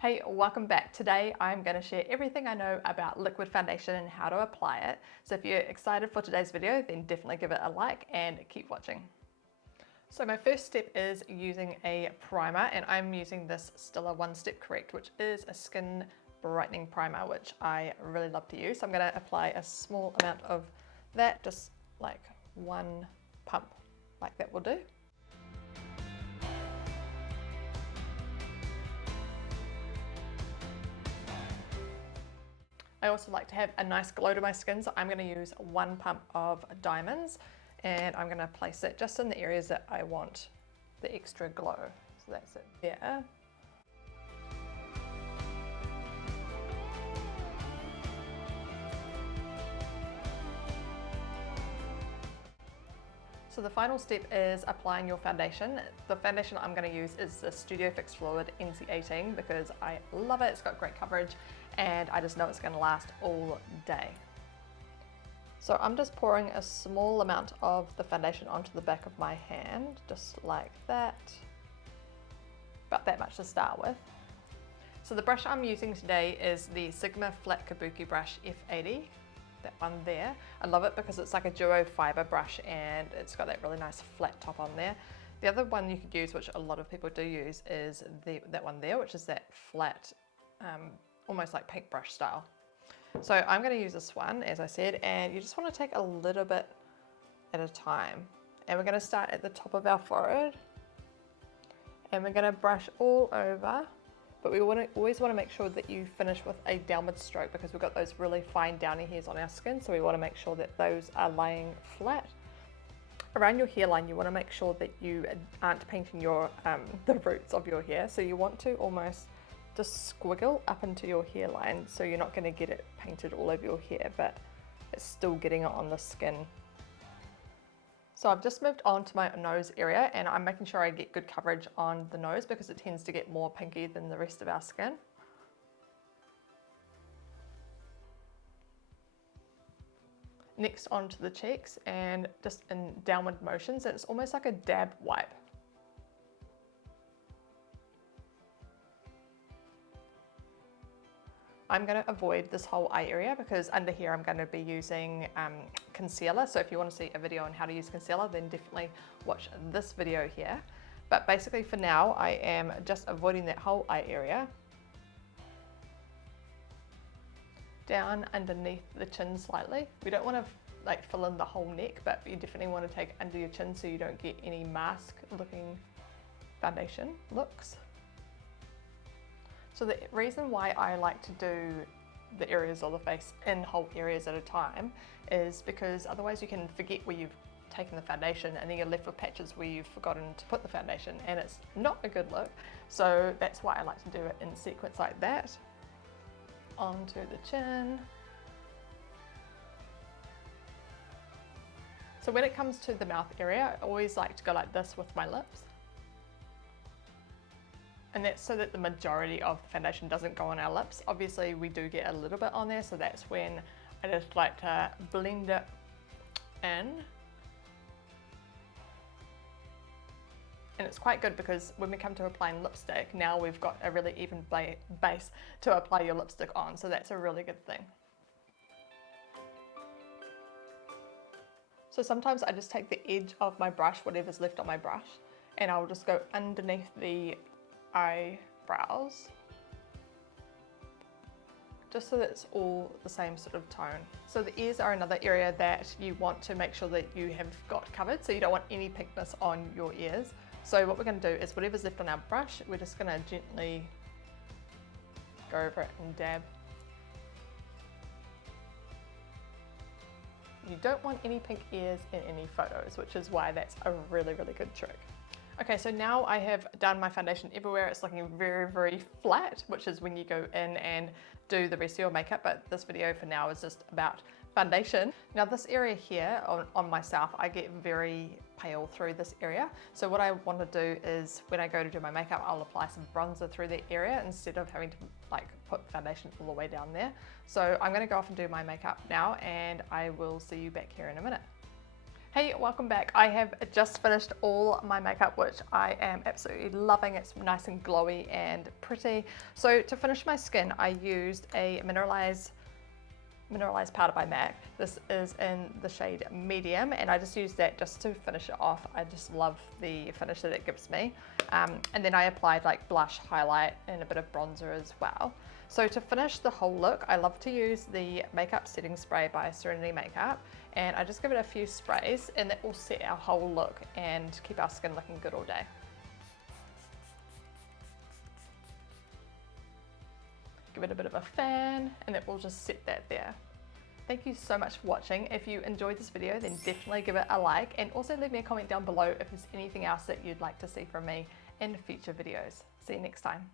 Hey, welcome back. Today I'm going to share everything I know about liquid foundation and how to apply it. So if you're excited for today's video, then definitely give it a like and keep watching. So my first step is using a primer, and I'm using this Stila One Step Correct, which is a skin brightening primer, which I really love to use. So I'm going to apply a small amount of that, just like one pump, like that will do. I also like to have a nice glow to my skin, so I'm going to use one pump of diamonds, and I'm going to place it just in the areas that I want the extra glow. So that's it there. So the final step is applying your foundation. The foundation I'm going to use is the Studio Fix Fluid NC18 because I love it. It's got great coverage and I just know it's going to last all day. So I'm just pouring a small amount of the foundation onto the back of my hand, just like that. About that much to start with. So the brush I'm using today is the Sigma Flat Kabuki brush F80. That one there. I love it because it's like a duo fiber brush and it's got that really nice flat top on there. The other one you could use, which a lot of people do use, is that one there, which is that flat, almost like paintbrush style. So I'm going to use this one, as I said, and you just want to take a little bit at a time. And we're going to start at the top of our forehead and we're going to brush all over. But we always want to make sure that you finish with a downward stroke because we've got those really fine downy hairs on our skin, so we want to make sure that those are laying flat. Around your hairline, you want to make sure that you aren't painting your the roots of your hair, so you want to almost just squiggle up into your hairline so you're not going to get it painted all over your hair, but it's still getting it on the skin. So I've just moved on to my nose area and I'm making sure I get good coverage on the nose because it tends to get more pinky than the rest of our skin. Next onto the cheeks and just in downward motions, and it's almost like a dab wipe. I'm going to avoid this whole eye area because under here I'm going to be using concealer. So if you want to see a video on how to use concealer, then definitely watch this video here. But basically for now, I am just avoiding that whole eye area. Down underneath the chin slightly. We don't want to like fill in the whole neck, but you definitely want to take under your chin so you don't get any mask looking foundation looks. So the reason why I like to do the areas of the face in whole areas at a time is because otherwise you can forget where you've taken the foundation and then you're left with patches where you've forgotten to put the foundation and it's not a good look. So that's why I like to do it in sequence like that. Onto the chin. So when it comes to the mouth area, I always like to go like this with my lips. And that's so that the majority of the foundation doesn't go on our lips. Obviously we do get a little bit on there, so that's when I just like to blend it in. And it's quite good because when we come to applying lipstick, now we've got a really even base to apply your lipstick on, so that's a really good thing. So sometimes I just take the edge of my brush, whatever's left on my brush, and I'll just go underneath the eyebrows, just so that it's all the same sort of tone. So the ears are another area that you want to make sure that you have got covered, so you don't want any pinkness on your ears. So what we're going to do is whatever's left on our brush, we're just going to gently go over it and dab. You don't want any pink ears in any photos, which is why that's a really, really good trick. Okay, so now I have done my foundation everywhere. It's looking very, very flat, which is when you go in and do the rest of your makeup, but this video for now is just about foundation. Now this area here on myself, I get very pale through this area. So what I want to do is when I go to do my makeup, I'll apply some bronzer through the area instead of having to like put foundation all the way down there. So I'm going to go off and do my makeup now and I will see you back here in a minute. Hey, welcome back. I have just finished all my makeup, which I am absolutely loving. It's nice and glowy and pretty. So to finish my skin, I used a Mineralize powder by MAC. This is in the shade medium, and I just used that just to finish it off. I just love the finish that it gives me. And then I applied like blush, highlight, and a bit of bronzer as well. So to finish the whole look, I love to use the makeup setting spray by Serenity Makeup, and I just give it a few sprays, and that will set our whole look and keep our skin looking good all day. Give it a bit of a fan, and it will just set that there. Thank you so much for watching. If you enjoyed this video, then definitely give it a like, and also leave me a comment down below if there's anything else that you'd like to see from me in future videos. See you next time.